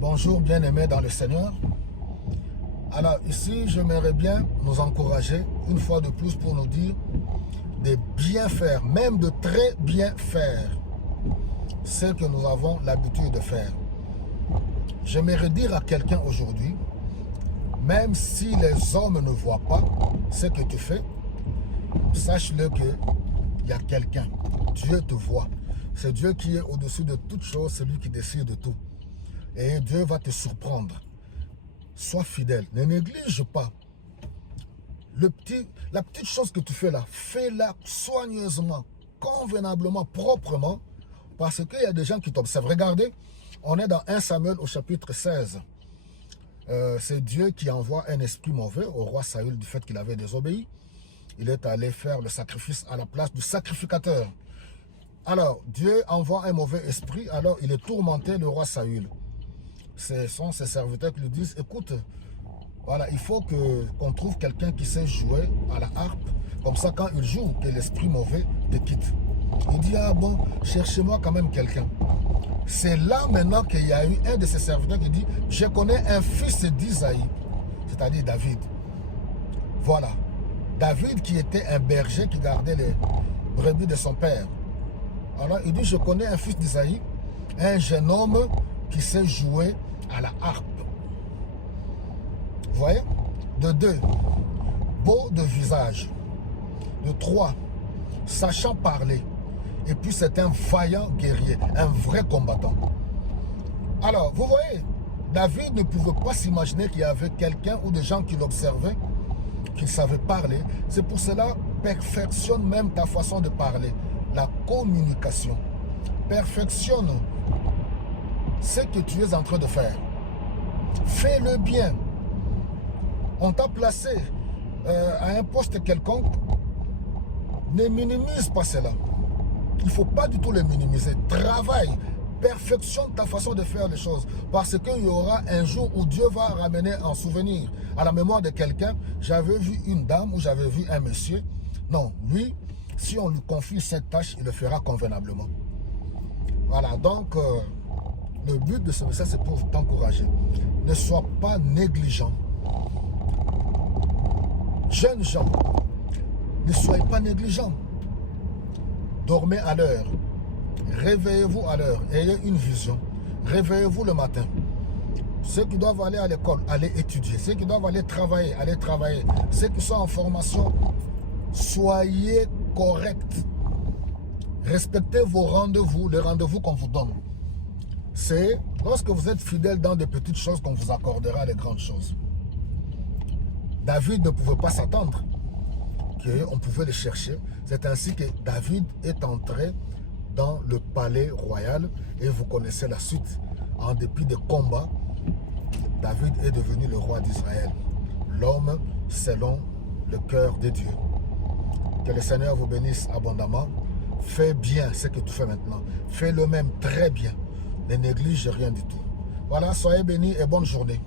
Bonjour bien-aimés dans le Seigneur. Alors ici, j'aimerais bien nous encourager une fois de plus pour nous dire de bien faire, même de très bien faire ce que nous avons l'habitude de faire. J'aimerais dire à quelqu'un aujourd'hui, même si les hommes ne voient pas ce que tu fais, sache-le qu'il y a quelqu'un. Dieu te voit. C'est Dieu qui est au-dessus de toutes choses, c'est lui qui décide de tout. Et Dieu va te surprendre. Sois fidèle, ne néglige pas. La petite chose que tu fais là, fais-la soigneusement, convenablement, proprement, parce qu'il y a des gens qui t'observent. Regardez, on est dans 1 Samuel au chapitre 16. C'est Dieu qui envoie un esprit mauvais au roi Saül du fait qu'il avait désobéi. Il est allé faire le sacrifice à la place du sacrificateur. Alors, Dieu envoie un mauvais esprit, alors il est tourmenté, le roi Saül. Ce sont ses serviteurs qui lui disent, écoute, voilà, il faut qu'on trouve quelqu'un qui sait jouer à la harpe. Comme ça, quand il joue, que l'esprit mauvais te quitte. Il dit, ah bon, cherchez-moi quand même quelqu'un. C'est là maintenant qu'il y a eu un de ses serviteurs qui dit, je connais un fils d'Isaïe, c'est-à-dire David. Voilà. David qui était un berger qui gardait les brebis de son père. Alors il dit, je connais un fils d'Isaïe, un jeune homme qui sait jouer à la harpe. Vous voyez? De 2, beau de visage. De 3, sachant parler. Et puis c'est un vaillant guerrier, un vrai combattant. Alors, vous voyez, David ne pouvait pas s'imaginer qu'il y avait quelqu'un ou des gens qui l'observaient, qui savaient parler. C'est pour cela, perfectionne même ta façon de parler. La communication. Perfectionne ce que tu es en train de faire. Fais-le bien. On t'a placé à un poste quelconque. Ne minimise pas cela. Il ne faut pas du tout le minimiser. Travaille. Perfectionne ta façon de faire les choses. Parce qu'il y aura un jour où Dieu va ramener en souvenir à la mémoire de quelqu'un. J'avais vu une dame ou j'avais vu un monsieur. Non, lui, si on lui confie cette tâche, il le fera convenablement. Voilà, donc le but de ce message, c'est pour t'encourager. Ne sois pas négligent. Jeunes gens, ne soyez pas négligents. Dormez à l'heure. Réveillez-vous à l'heure. Ayez une vision. Réveillez-vous le matin. Ceux qui doivent aller à l'école, allez étudier. Ceux qui doivent aller travailler, allez travailler. Ceux qui sont en formation, soyez corrects. Respectez vos rendez-vous, les rendez-vous qu'on vous donne. C'est lorsque vous êtes fidèle dans des petites choses qu'on vous accordera les grandes choses. David ne pouvait pas s'attendre qu'on pouvait le chercher. C'est ainsi que David est entré dans le palais royal et vous connaissez la suite. En dépit des combats, David est devenu le roi d'Israël. L'homme selon le cœur de Dieu. Que le Seigneur vous bénisse abondamment. Fais bien ce que tu fais maintenant. Fais le même très bien. Ne néglige rien du tout. Voilà, soyez bénis et bonne journée.